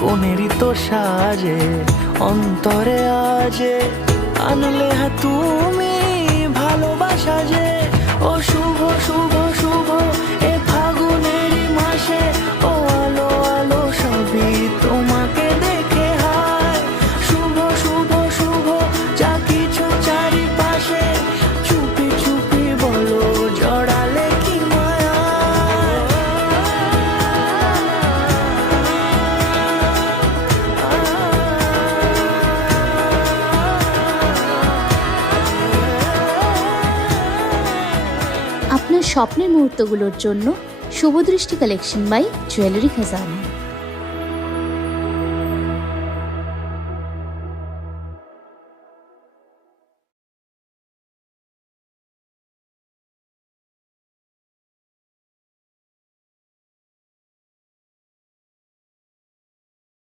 কোনেরই তো সাজে অন্তরে আজে আনলে তুমি ভালোবাসা যে। ও শুভ শুভ শুভ এ ফাগুনেরই মাসে, ও আলো আলো সবই তোমাকে দেখে হায়। শুভ শুভ শুভ যা কিছু চারিপাশে, চুপি চুপি বলো জড়ালে কি মায়া। আপনার স্বপ্নের মুহূর্তগুলোর জন্য শুভদৃষ্টি কালেকশন বাই জুয়েলারি খাজানা।